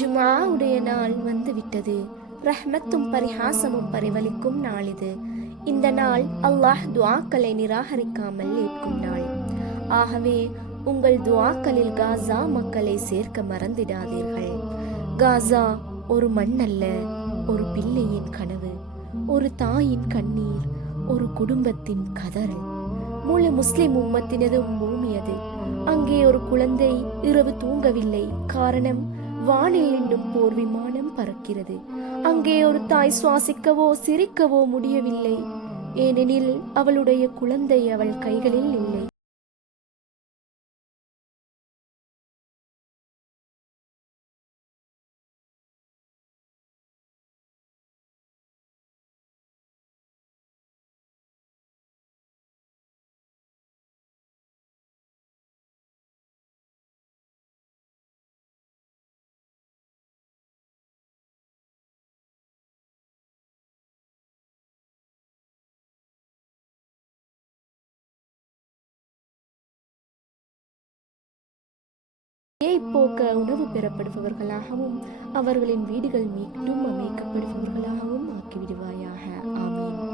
ஜும்ஆவுடைய நாள் வந்துவிட்டது. ரஹ்மத்தும் பரிஹாசமும் பரிவலிக்கும் நாள் இது. இந்த நாள் அல்லாஹ் துஆக்களை நிராகரிக்காமல் ஏற்கும் நாள். ஆகவே உங்கள் துஆக்களில் காசா மக்களை சேர்க்க மறந்திடாதீர்கள். காசா ஒரு மண் அல்ல, ஒரு பிள்ளையின் கனவு, ஒரு தாயின் கண்ணீர், ஒரு குடும்பத்தின் கதறல். முழு முஸ்லிம் உம்மத்தினதும் பூமி அது. அங்கே ஒரு குழந்தை இரவு தூங்கவில்லை. காரணம், வானில் இன்னும் போர் விமானம் பறக்கிறது. அங்கே ஒரு தாய் சுவாசிக்கவோ சிரிக்கவோ முடியவில்லை. ஏனெனில் அவளுடைய குழந்தை அவள் கைகளில் இல்லை. போக்க உணவு பெறப்படுபவர்களாகவும் அவர்களின் வீடுகள் மீண்டும் அமைக்கப்படுபவர்களாகவும் ஆக்கிவிடுவாயாக. ஆமீன்.